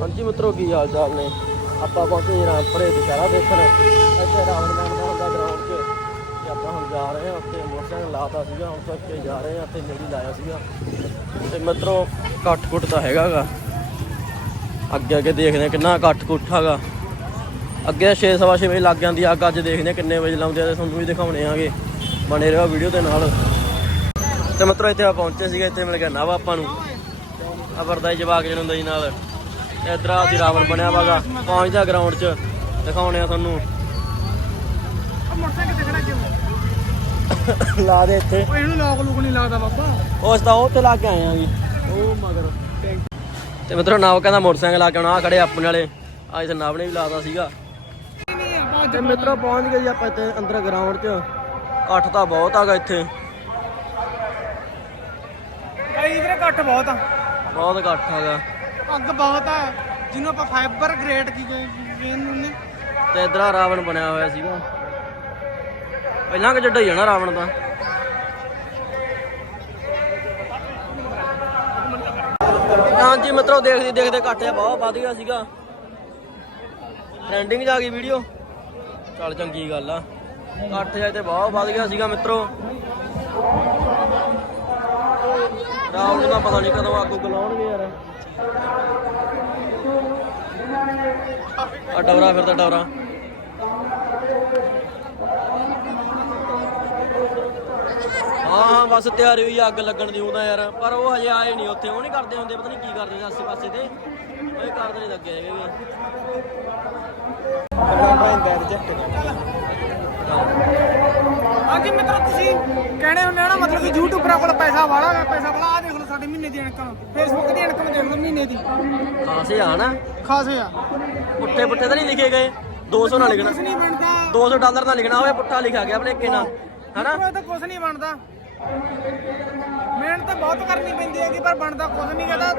ਹਾਂਜੀ ਮਿੱਤਰੋ, ਕੀ ਹਾਲ ਚਾਲ ਨੇ? ਆਪਾਂ ਪਹੁੰਚੇ ਜੀ ਰਾਮਪੁਰੇ ਦੁਸ਼ਹਿਰਾ ਦੇਖਣ। ਇੱਥੇ ਰਾਵਣ ਬਣਦਾ ਹੁੰਦਾ ਗਰਾਊਂਡ 'ਚ। ਤੇ ਆਪਾਂ ਹੁਣ ਜਾ ਰਹੇ ਹਾਂ ਉੱਥੇ। ਮੋਟਰਸਾਈਕਲ ਲਾਤਾ ਸੀਗਾ, ਹੁਣ ਤੱਕ ਕੇ ਜਾ ਰਹੇ ਹਾਂ। ਇੱਥੇ ਨੇੜੇ ਲਾਇਆ ਸੀਗਾ। ਤੇ ਮਿੱਤਰੋ ਕੱਟ ਕੁੱਟ ਤਾਂ ਹੈਗਾਗਾ ਅੱਗੇ ਅੱਗੇ ਦੇਖਦੇ ਹਾਂ ਕਿੰਨਾ ਕੱਟ ਕੁੱਟ ਹੈਗਾ। ਅੱਗੇ 6 ਸਵਾ ਛੇ ਵਜੇ ਲੱਗ ਜਾਂਦੀ ਆ। ਅੱਗ ਅੱਜ ਦੇਖਦੇ ਹਾਂ ਕਿੰਨੇ ਵਜੇ ਲਾਉਂਦੇ ਆ ਤੇ ਤੁਹਾਨੂੰ ਵੀ ਦਿਖਾਉਣੇ ਆਗੇ। ਬਣੇ ਰਹੋ ਵੀਡੀਓ ਦੇ ਨਾਲ। ਤੇ ਮਿੱਤਰੋ, ਇੱਥੇ ਆ ਪਹੁੰਚੇ ਸੀਗੇ। ਇੱਥੇ ਮਿਲ ਗਿਆ ਨਵਾ ਆਪਾਂ ਨੂੰ। ਆ ਜਵਾਕ ਜਨ ਹੁੰਦਾ ਜੀ ਨਾਲ। ਇਧਰ ਆ ਰਾਵਣ ਬਣਿਆ ਵਾਗਾ। ਪਹੁੰਚਦਾ ਗਰਾਊਂਡ 'ਚ। ਦਿਖਾਉਣੇ ਆ ਤੁਹਾਨੂੰ। ਮੋਟਰਸਾਈਕਲ ਤੇ ਖੜਾ ਕਿਉਂ? ਲਾ ਦੇ ਇੱਥੇ। ਉਹ ਇਹਨੂੰ ਲੋਕ ਲੁਕ ਨਹੀਂ ਲੱਗਦਾ ਬਾਬਾ। ਉਸ ਦਾ ਉਹ ਤੇ ਲਾ ਕੇ ਆਏ ਆ ਜੀ। ਉਹ ਮਗਰ। ਤੇ ਮਿੱਤਰੋ ਨਾਵ ਕਹਿੰਦਾ ਮੋਟਰਸਾਈਕਲ ਲਾ ਕੇ ਆਉਣਾ ਆ ਖੜੇ ਆਪਣੇ ਵਾਲੇ। ਆ ਇੱਥੇ ਨਾਵ ਨੇ ਵੀ ਲਾਤਾ ਸੀਗਾ। ਤੇ ਮਿੱਤਰੋ ਪਹੁੰਚ ਗਏ ਜੀ ਆਪਾਂ ਇੱਥੇ ਅੰਦਰ ਗਰਾਊਂਡ 'ਚ। ਇਕੱਠ ਤਾਂ ਬਹੁਤ ਆਗਾ ਇੱਥੇ। ਕਈ ਇਧਰ ਘੱਟ ਬਹੁਤ ਆ। ਬਹੁਤ ਇਕੱਠ ਆਗਾ ਅੱਗ ਬਹੁਤ ਆ, ਜਿਹਨੂੰ ਆਪਾਂ ਫਾਈਬਰ ਗ੍ਰੇਡ ਕੀ ਕਹਿੰਦੇ ਤੇ ਇਧਰ ਆ ਰਾਵਣ ਬਣਿਆ ਹੋਇਆ ਸੀਗਾ। ਪਹਿਲਾਂ ਕਿ ਜੱਡਾ ਹੀ ਜਾਣਾ ਰਾਵਣ ਦਾ ਹਾਂਜੀ ਮਿੱਤਰੋ, ਦੇਖਦੇ ਦੇਖਦੇ ਇਕੱਠ ਜਿਹਾ ਬਹੁਤ ਵੱਧ ਗਿਆ ਸੀਗਾ। ਟ੍ਰੈਂਡਿੰਗ ਜਾ ਗਈ ਵੀਡੀਓ ਚੱਲ ਚੰਗੀ ਗੱਲ ਆ। ਕੱਟ ਜਾਏ ਤੇ ਬਹੁਤ ਵੱਧ ਗਿਆ ਸੀਗਾ, ਮਿੱਤਰੋ। ਰਾਵਣ ਦਾ ਪਤਾ ਨਹੀਂ ਕਦੋਂ ਅੱਗ ਗਲਾਉਣਗੇ ਯਾਰ। ਆ ਡਵਰਾ ਫਿਰਦਾ ਡਵਰਾ ਹਾਂ ਹਾਂ, ਬਸ ਤਿਆਰੀ ਹੋਈ ਅੱਗ ਲੱਗਣ ਦੀ ਉਹਦਾ ਯਾਰ। ਪਰ ਉਹ ਹਜੇ ਆਏ ਨਹੀਂ ਉੱਥੇ, ਉਹ ਨਹੀਂ ਕਰਦੇ ਹੁੰਦੇ, ਪਤਾ ਨਹੀਂ ਕੀ ਕਰਦੇ ਆਸੇ ਪਾਸੇ ਤੇ ਉਹ ਕਰਦੇ ਨਹੀਂ ਲੱਗੇ ਹੈਗੇ। ਹਾਂਜੀ ਮਿੱਤਰੋ ਤੁਸੀਂ ਕਹਿਣੇ ਹੁੰਦੇ ਆ ਨਾ ਮਤਲਬ ਕਿ ਯੂਟਿਊਬਰਾਂ ਕੋਲ ਪੈਸਾ ਵਾਲਾ ਹੈ ਪੈਸਾ ਵਾਲਾ ਆ ਦੇਖ ਲਓ ਸਾਡੇ ਮਹੀਨੇ ਦੀ ਇਨਕਮ ਫੇਸਬੁੱਕ ਦੀ ਇਨਕਮ ਦੇਖ ਲਓ ਮਹੀਨੇ ਦੀ। ਖਾਸੇ ਆ ਨਾ? ਖਾਸੇ ਆ। ਪੁੱਠੇ ਪੁੱਠੇ ਤਾਂ ਨਹੀਂ ਲਿਖੇ ਗਏ। 200 ਨਾਲ ਲਿਖਣਾ। ਕੁਝ ਨਹੀਂ ਬਣਦਾ। 200 ਡਾਲਰ ਨਾਲ ਲਿਖਣਾ ਹੋਵੇ ਪੁੱਠਾ ਲਿਖਿਆ ਗਿਆ ਭਲੇਕੇ ਨਾਲ ਹਨਾ? ਉਹ ਤਾਂ ਕੁਝ ਨਹੀਂ ਬਣਦਾ। ਮਿਹਨਤ ਤਾਂ ਬਹੁਤ ਕਰਨੀ ਪੈਂਦੀ ਹੈਗੀ ਪਰ ਬਣਦਾ ਕੁਝ ਨਹੀਂ ਕਹਦਾ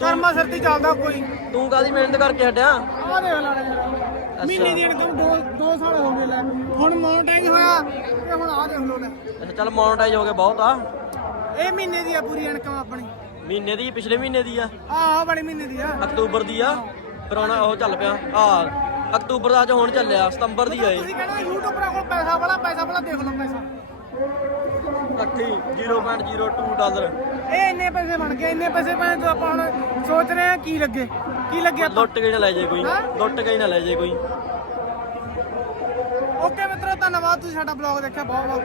ਕਰਮਾ ਸਿਰ ਤੇ ਚੱਲਦਾ ਕੋਈ। ਤੂੰ ਕਾਦੀ ਮਿਹਨਤ ਕਰਕੇ ਹਟਿਆ? ਆ ਦੇਖ ਲੈ। ਮਹੀਨੇ ਦੀ ਇਨਕਮ 2 2 ਸਾਲ ਹੋ ਗਏ ਲੈ। ਹੁਣ ਮੋਨਟਾਈਜ਼ ਹੋਇਆ ਤੇ ਹੁਣ ਆ ਦੇਖ ਲਓ ਲੈ। ਅੱਛਾ ਚੱਲ ਮੋਨਟਾਈਜ਼ ਹੋ ਗਿਆ ਬਹੁਤ ਆ। ਇਹ ਮਹੀਨੇ ਦੀ ਆ ਪੂਰੀ ਇਨਕਮ ਆਪਣੀ। ਮਹੀਨੇ ਦੀ ਪਿਛਲੇ ਮਹੀਨੇ ਦੀ ਆ। ਆਹ ਬੜੀ ਮਹੀਨੇ ਦੀ ਆ। ਅਕਤੂਬਰ ਦੀ ਆ। ਫਿਰ ਹੁਣ ਉਹ ਚੱਲ ਪਿਆ। ਆ ਅਕਤੂਬਰ ਦਾ ਅੱਜ ਹੁਣ ਚੱਲਿਆ ਸਤੰਬਰ ਦੀ ਆਏ ਤੁਸੀਂ ਕਹਿੰਦੇ ਯੂਟਿਊਬਰਾਂ ਕੋਲ ਪੈਸਾ ਵਾਲਾ ਪੈਸਾ ਵਾਲਾ ਦੇਖ ਲਓ ਪੈਸਾ। ਇਕੱਠੀ 0.02 ਡਾਲਰ। ਇਹ ਇੰਨੇ ਪੈਸੇ ਬਣ ਗਏ ਇੰਨੇ ਪੈਸੇ ਪਾਏ ਤਾਂ ਆਪਾਂ ਹੁਣ ਸੋਚ ਰਹੇ ਆ ਕੀ ਲੱਗੇ ਕੀ ਲੱਗੇ ਆਪਾਂ? ਲੁੱਟ ਕੇ ਨਾ ਲੈ ਜੇ ਕੋਈ ਹੈਂ? ਲੁੱਟ ਕੇ ਨਾ ਲੈ ਜੇ ਕੋਈ। ਓਕੇ ਮਿੱਤਰੋ ਧੰਨਵਾਦ ਤੁਸੀਂ ਸਾਡਾ ਬਲੌਗ ਦੇਖਿਆ ਬਹੁਤ ਬਹੁਤ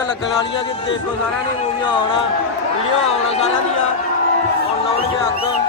ਅੱਗ ਲੱਗਣ ਵਾਲੀ ਆ ਕਿ ਦੇਖੋ ਸਾਰਿਆਂ ਨੇ, ਮੂਵੀਆਂ ਆਉਣਾ, ਵੀਡੀਓ ਆਉਣਾ ਸਾਰਿਆਂ ਦੀਆਂ ਆਉਣ ਲਾਉਣਗੇ ਅੱਗ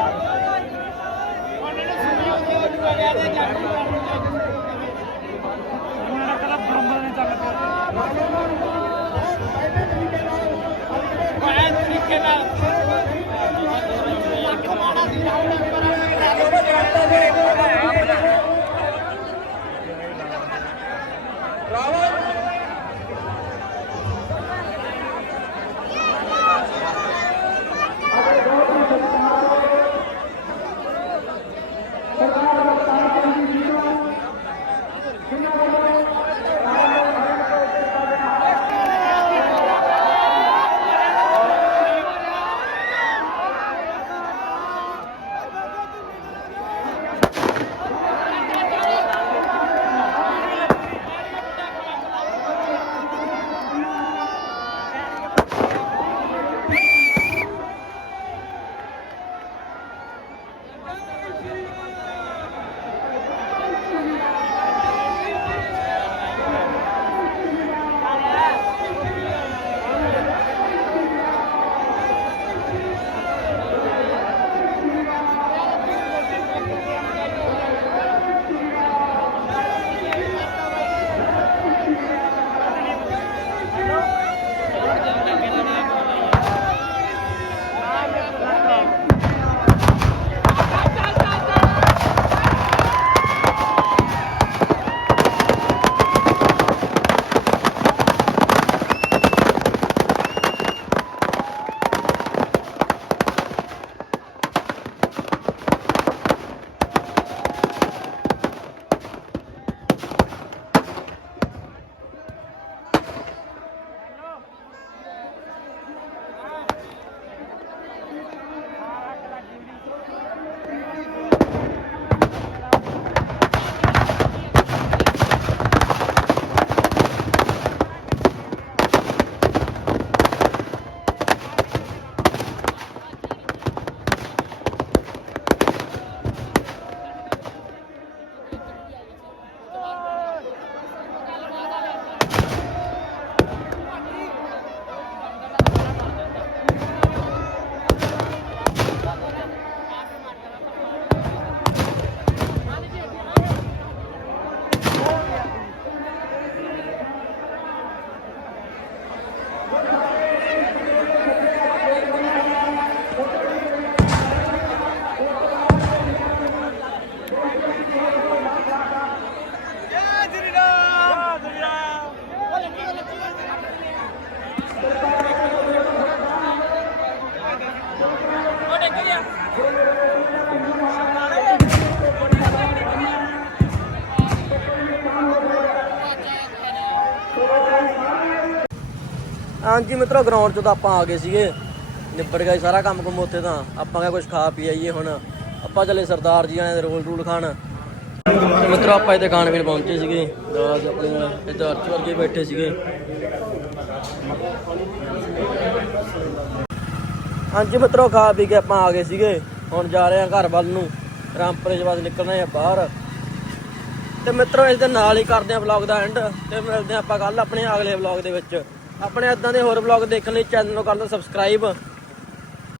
¡Vamos! ਹਾਂਜੀ ਮਿੱਤਰੋ ਗਰਾਊਂਡ 'ਚ ਤਾਂ ਆਪਾਂ ਆ ਗਏ ਸੀਗੇ। ਨਿਬੜ ਗਿਆ ਸੀ ਸਾਰਾ ਕੰਮ ਕੁਮ ਉੱਥੇ ਤਾਂ। ਆਪਾਂ ਕਿਹਾ ਕੁਝ ਖਾ ਪੀ ਆਈਏ ਹੁਣ। ਆਪਾਂ ਚੱਲੇ ਸਰਦਾਰ ਜੀ ਆਣੇ ਦੇ ਰੋਲ ਰੂਲ ਖਾਣ। ਤੇ ਮਿੱਤਰੋ, ਆਪਾਂ ਇੱਥੇ ਖਾਣ ਪੀਣ ਪਹੁੰਚੇ ਸੀਗੇ। ਦਾਜ ਆਪਣੇ ਇੱਧਰ ਅਰਚ ਵਰਗੇ ਬੈਠੇ ਸੀਗੇ। ਹਾਂਜੀ ਮਿੱਤਰੋ, ਖਾ ਪੀ ਕੇ ਆਪਾਂ ਆ ਗਏ ਸੀਗੇ। ਹੁਣ ਜਾ ਰਹੇ ਹਾਂ ਘਰ ਵੱਲ ਨੂੰ। ਰਾਮਪੁਰੇ ਦੇ ਬਾਅਦ ਨਿਕਲਣਾ ਹੈ ਬਾਹਰ। ਤੇ ਮਿੱਤਰੋ, ਇਸ ਦੇ ਨਾਲ ਹੀ ਕਰਦੇ ਹਾਂ ਵਲੌਗ ਦਾ ਐਂਡ ਤੇ ਮਿਲਦੇ ਹਾਂ ਆਪਾਂ ਕੱਲ ਆਪਣੇ ਅਗਲੇ ਵਲੌਗ ਦੇ ਵਿੱਚ। ਆਪਣੇ ਇਦਾਂ ਦੇ ਹੋਰ ਵਲੌਗ ਦੇਖਣ ਲਈ ਚੈਨਲ ਨੂੰ ਕਰ ਲਓ ਸਬਸਕ੍ਰਾਈਬ